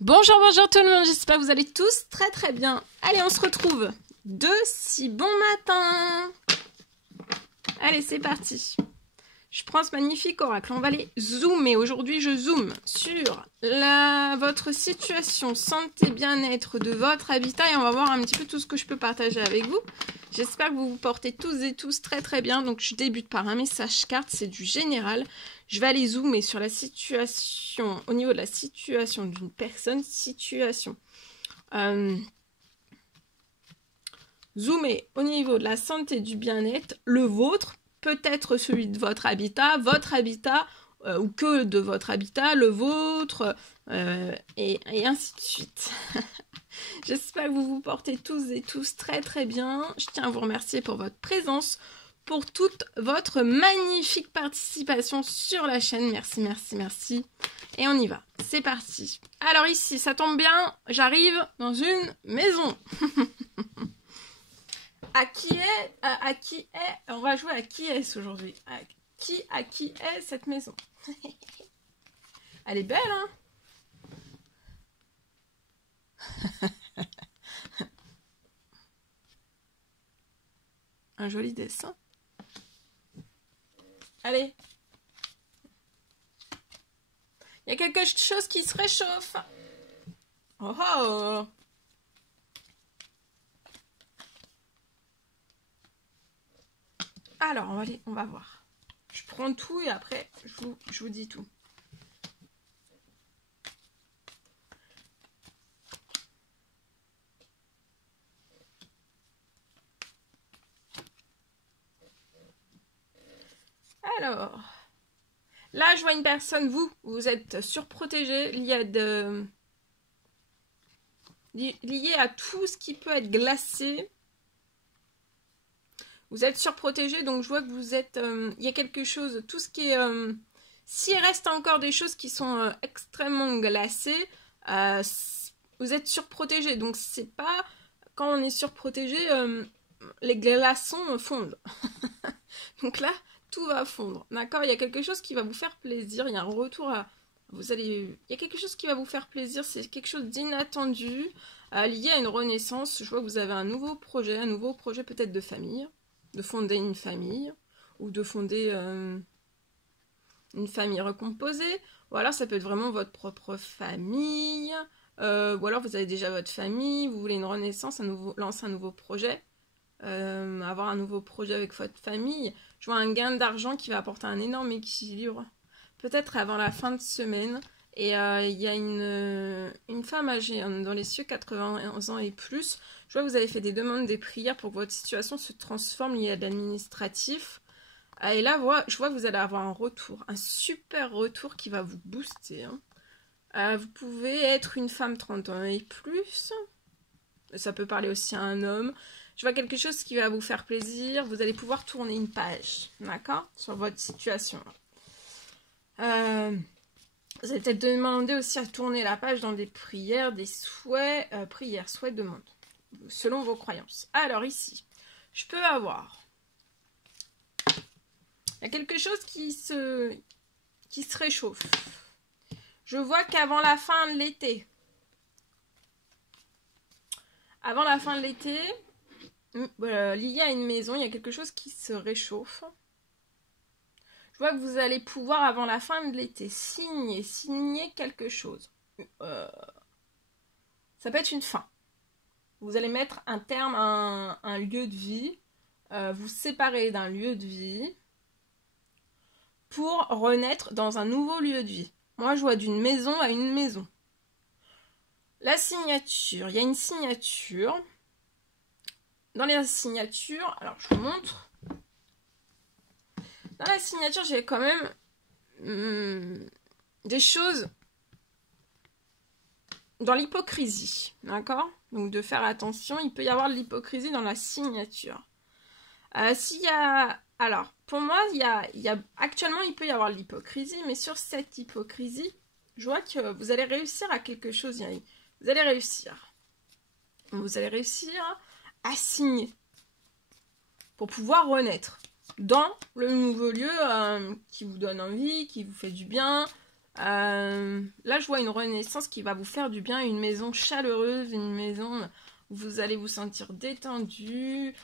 Bonjour, bonjour tout le monde, j'espère que vous allez tous très bien. Allez, on se retrouve de si bon matin. Allez, c'est parti. Je prends ce magnifique oracle, on va aller zoomer. Aujourd'hui, je zoome sur votre situation santé, bien-être de votre habitat et on va voir un petit peu tout ce que je peux partager avec vous. J'espère que vous vous portez tous et tous très bien. Donc, je débute par un message carte, c'est du général. Je vais aller zoomer sur la situation, au niveau de la situation d'une personne, zoomer au niveau de la santé, du bien-être, le vôtre, peut-être celui de votre habitat ou que de votre habitat, le vôtre, et ainsi de suite. J'espère que vous vous portez tous et tous très bien. Je tiens à vous remercier pour votre présence, pour toute votre magnifique participation sur la chaîne. Merci. Et on y va. C'est parti. Alors ici, ça tombe bien, j'arrive dans une maison. À qui est, on va jouer à qui est aujourd'hui. À qui est cette maison. Elle est belle, hein? Un joli dessin. Allez. Il y a quelque chose qui se réchauffe. Oh oh. Alors, on va voir. Je prends tout et après, je vous dis tout. Alors, là, je vois une personne, vous êtes surprotégé, lié à tout ce qui peut être glacé. Vous êtes surprotégé, donc je vois que vous êtes... il y a quelque chose, tout ce qui est... s'il reste encore des choses qui sont extrêmement glacées, vous êtes surprotégé. Donc c'est pas... Quand on est surprotégé, les glaçons fondent. Donc là, tout va fondre. D'accord? Il y a quelque chose qui va vous faire plaisir. Il y a un retour à... Il y a quelque chose qui va vous faire plaisir. C'est quelque chose d'inattendu, lié à une renaissance. Je vois que vous avez un nouveau projet peut-être de famille. De fonder une famille ou de fonder une famille recomposée, ou alors ça peut être vraiment votre propre famille, ou alors vous avez déjà votre famille, vous voulez une renaissance, lancer un nouveau projet, avoir un nouveau projet avec votre famille. Je vois un gain d'argent qui va apporter un énorme équilibre, peut-être avant la fin de semaine. Et il y a une femme âgée dans les cieux, 91 ans et plus. Je vois que vous avez fait des demandes, des prières pour que votre situation se transforme liée à de l'administratif. Et là, je vois que vous allez avoir un retour, un super retour qui va vous booster. Vous pouvez être une femme 30 ans et plus. Ça peut parler aussi à un homme. Je vois quelque chose qui va vous faire plaisir. Vous allez pouvoir tourner une page, d'accord, sur votre situation. Vous allez peut-être demander aussi à tourner la page dans des prières, des souhaits, souhaits, demandes, selon vos croyances. Alors ici, je peux avoir... Il y a quelque chose qui se réchauffe. Je vois qu'avant la fin de l'été, lié à une maison, il y a quelque chose qui se réchauffe. Je vois que vous allez pouvoir, avant la fin de l'été, signer quelque chose. Ça peut être une fin. Vous allez mettre un terme à un lieu de vie, vous séparer d'un lieu de vie pour renaître dans un nouveau lieu de vie. Moi, je vois d'une maison à une maison. La signature, il y a une signature. Dans les signatures, alors je vous montre. Dans la signature, j'ai quand même des choses dans l'hypocrisie, d'accord? Donc de faire attention, il peut y avoir de l'hypocrisie dans la signature. Alors, pour moi, actuellement, il peut y avoir de l'hypocrisie, mais sur cette hypocrisie, je vois que vous allez réussir à quelque chose. Vous allez réussir à signer pour pouvoir renaître dans le nouveau lieu qui vous donne envie, qui vous fait du bien. Là, je vois une renaissance qui va vous faire du bien, une maison chaleureuse, une maison où vous allez vous sentir détendu,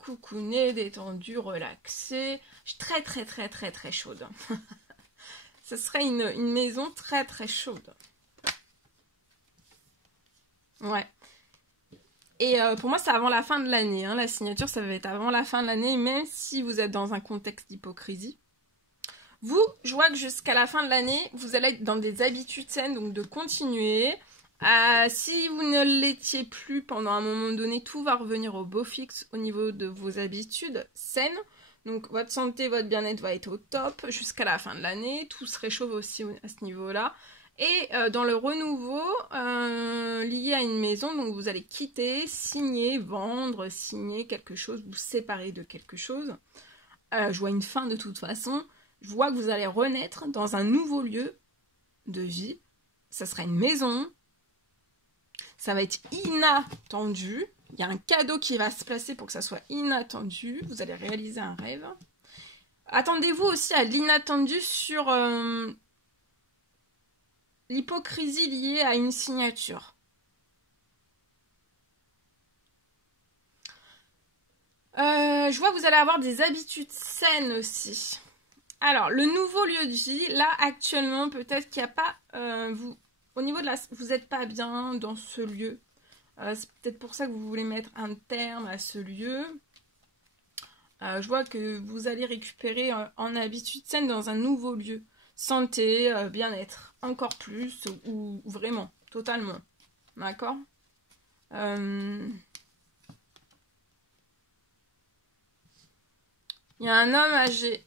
coucouné, détendu, relaxé. Je suis très, très, très, très, très chaude. Ce serait une maison très, très chaude. Ouais. Et pour moi, c'est avant la fin de l'année. Hein. La signature, ça va être avant la fin de l'année, même si vous êtes dans un contexte d'hypocrisie. Vous, je vois que jusqu'à la fin de l'année, vous allez être dans des habitudes saines, donc de continuer. Si vous ne l'étiez plus pendant un moment donné, tout va revenir au beau fixe au niveau de vos habitudes saines. Donc votre santé, votre bien-être va être au top jusqu'à la fin de l'année. Tout se réchauffe aussi à ce niveau-là. Et dans le renouveau lié à une maison, donc vous allez quitter, signer, vendre, signer quelque chose, vous séparer de quelque chose. Je vois une fin de toute façon. Je vois que vous allez renaître dans un nouveau lieu de vie. Ça sera une maison. Ça va être inattendu. Il y a un cadeau qui va se placer pour que ça soit inattendu. Vous allez réaliser un rêve. Attendez-vous aussi à l'inattendu sur l'hypocrisie liée à une signature. Je vois que vous allez avoir des habitudes saines aussi. Alors, le nouveau lieu de vie, là, actuellement, peut-être qu'il n'y a pas... au niveau de la... Vous n'êtes pas bien dans ce lieu. C'est peut-être pour ça que vous voulez mettre un terme à ce lieu. Je vois que vous allez récupérer en habitude saine dans un nouveau lieu. Santé, bien-être, encore plus, ou vraiment, totalement. D'accord ? Il y a un homme âgé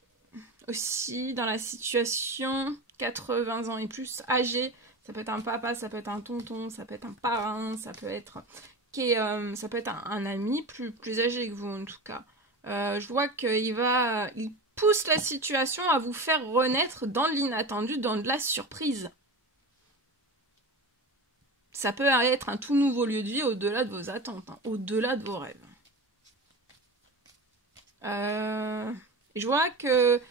aussi dans la situation, 80 ans et plus, âgé. Ça peut être un papa, ça peut être un tonton, ça peut être un parrain, ça peut être, ça peut être un ami plus âgé que vous en tout cas. Je vois qu'il pousse la situation à vous faire renaître dans l'inattendu, dans de la surprise. Ça peut être un tout nouveau lieu de vie au-delà de vos attentes, hein, au-delà de vos rêves. Je vois que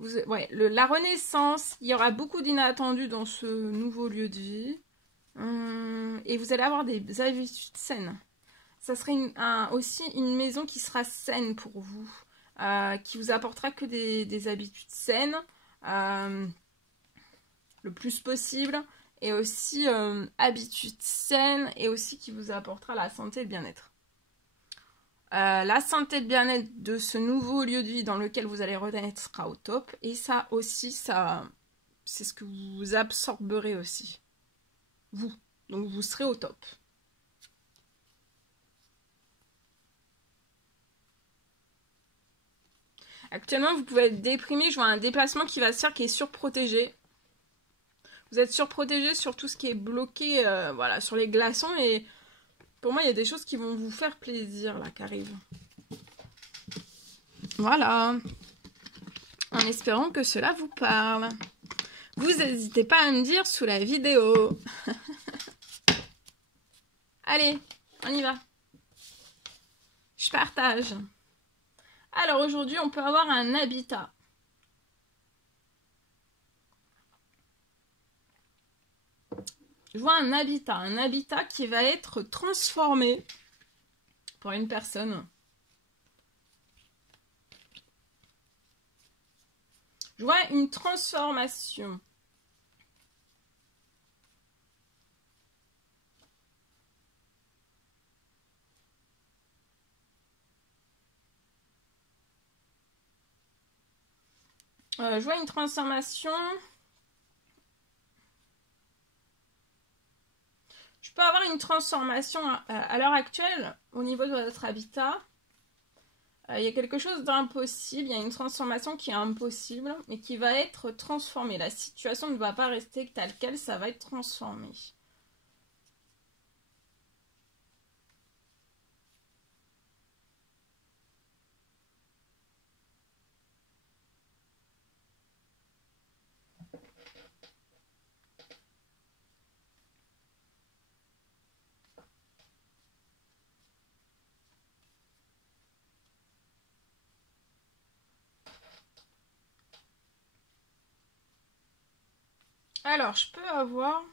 la renaissance, il y aura beaucoup d'inattendus dans ce nouveau lieu de vie. Et vous allez avoir des habitudes saines. Ça serait aussi une maison qui sera saine pour vous, qui vous apportera que des habitudes saines, le plus possible, et aussi habitudes saines, et aussi qui vous apportera la santé et le bien-être. La santé et le bien-être de ce nouveau lieu de vie dans lequel vous allez renaître sera au top, et ça aussi, c'est ce que vous absorberez aussi, vous. Donc vous serez au top. Actuellement, vous pouvez être déprimé. Je vois un déplacement qui va se faire qui est surprotégé. Vous êtes surprotégé sur tout ce qui est bloqué, voilà, sur les glaçons. Et pour moi, il y a des choses qui vont vous faire plaisir, là, qui arrivent. Voilà. En espérant que cela vous parle. Vous n'hésitez pas à me dire sous la vidéo. Allez, on y va. Je partage. Alors aujourd'hui, on peut avoir un habitat. Je vois un habitat qui va être transformé pour une personne. Je vois une transformation. Je vois une transformation. Je peux avoir une transformation à l'heure actuelle au niveau de votre habitat. Il y a quelque chose d'impossible, il y a une transformation qui est impossible, mais qui va être transformée. La situation ne va pas rester telle quelle, ça va être transformé. Alors, je peux avoir...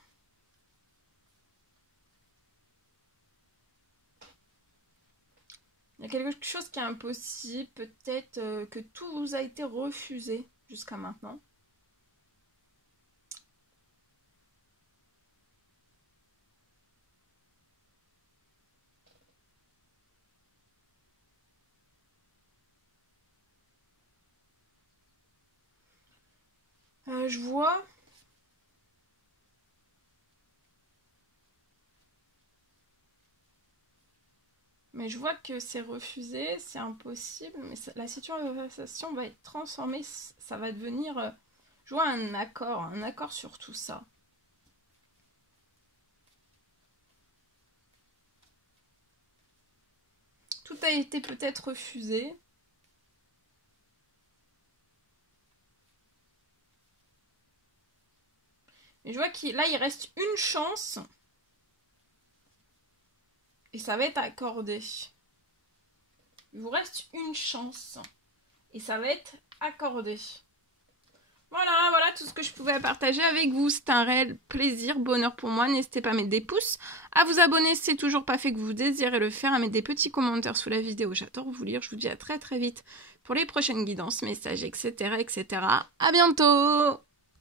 Il y a quelque chose qui est impossible. Peut-être que tout vous a été refusé jusqu'à maintenant. Je vois... Mais je vois que c'est refusé, c'est impossible, mais la situation va être transformée, ça va devenir... je vois un accord sur tout ça. Tout a été peut-être refusé. Mais je vois qu'il là, il reste une chance. Et ça va être accordé. Il vous reste une chance. Et ça va être accordé. Voilà tout ce que je pouvais partager avec vous. C'est un réel plaisir, bonheur pour moi. N'hésitez pas à mettre des pouces, à vous abonner si c'est toujours pas fait que vous désirez le faire, à mettre des petits commentaires sous la vidéo. J'adore vous lire. Je vous dis à très très vite pour les prochaines guidances, messages, etc. etc. À bientôt!